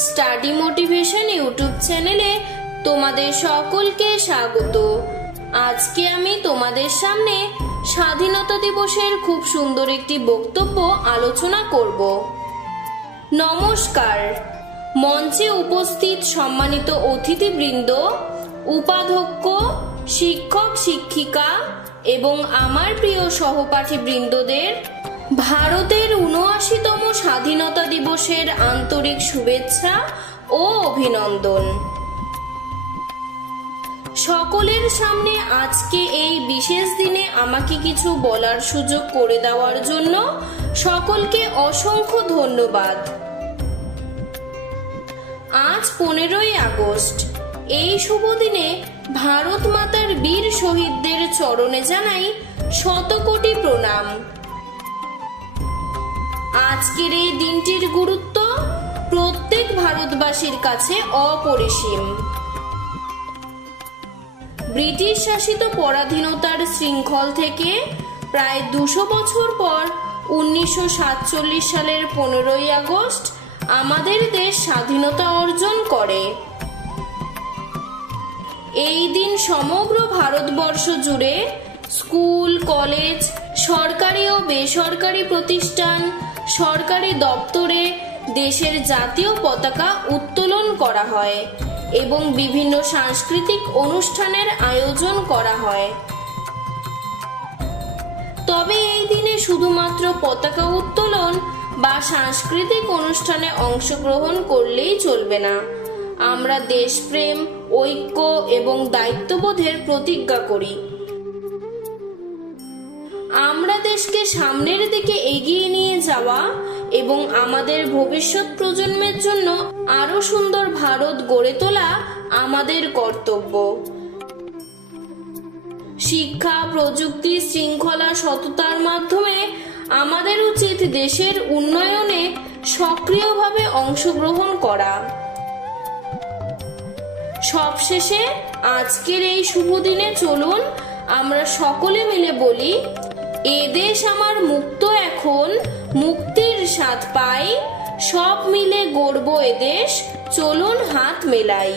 Study motivation YouTube চ্যানেলে তোমাদের সকলকে স্বাগত। আজকে আমি তোমাদের সামনে স্বাধীনতা দিবসের খুব সুন্দর একটি বক্তব্য আলোচনা করব। নমস্কার। মঞ্চে উপস্থিত সম্মানিত অতিথিবৃন্দ, উপাধ্যক্ষ, শিক্ষক শিক্ষিকা এবং আমার প্রিয় সহপাঠী বৃন্দদের ভারতের ৭৯তম স্বাধীনতা দিবসের আন্তরিক শুভেচ্ছা ও অভিনন্দন। সকলের সামনে আজকে এই বিশেষ দিনে আমাকে কিছু বলার সুযোগ করে দেওয়ার জন্য সকলকে অসংখ্য ধন্যবাদ। আজ ১৫ই আগস্ট। এই শুভ দিনে ভারত মাতার বীর শহীদদের চরণে জানাই শতকোটি প্রণাম। আজকের এই দিনটির গুরুত্ব প্রত্যেক ভারতবাসীর কাছে অপরিসীম। ব্রিটিশ শাসিত পরাধীনতার শৃঙ্খল থেকে প্রায় ২০০ বছর পর ১৯৪৭ সালের ১৫ই আগস্ট আমাদের দেশ স্বাধীনতা অর্জন করে। এই দিন সমগ্র ভারতবর্ষ জুড়ে স্কুল, কলেজ, সরকারি ও বেসরকারি প্রতিষ্ঠান, সরকারি দপ্তরে দেশের জাতীয় পতাকা উত্তোলন করা হয় এবং বিভিন্ন সাংস্কৃতিক অনুষ্ঠানের আয়োজন করা হয়। তবে এই দিনে শুধুমাত্র পতাকা উত্তোলন বা সাংস্কৃতিক অনুষ্ঠানে অংশগ্রহণ করলেই চলবে না। আমরা দেশপ্রেম, ঐক্য এবং দায়িত্ববোধের প্রতিজ্ঞা করি। আমরা দেশকে সামনের দিকে এগিয়ে নিয়ে যাওয়া এবং আমাদের ভবিষ্যৎ প্রজন্মের জন্য আরো সুন্দর ভারত গড়ে তোলা আমাদের কর্তব্য। শিক্ষা, প্রযুক্তি, শৃঙ্খলা, সততার মাধ্যমে আমাদের উচিত দেশের উন্নয়নে সক্রিয়ভাবে অংশগ্রহণ করা। সবশেষে আজকের এই শুভ দিনে চলুন আমরা সকলে মিলে বলি, এ দেশ আমার মুক্ত এখন, মুক্তির স্বাদ পাই, সব মিলে গড়ব এ দেশ, চলুন হাত মেলাই।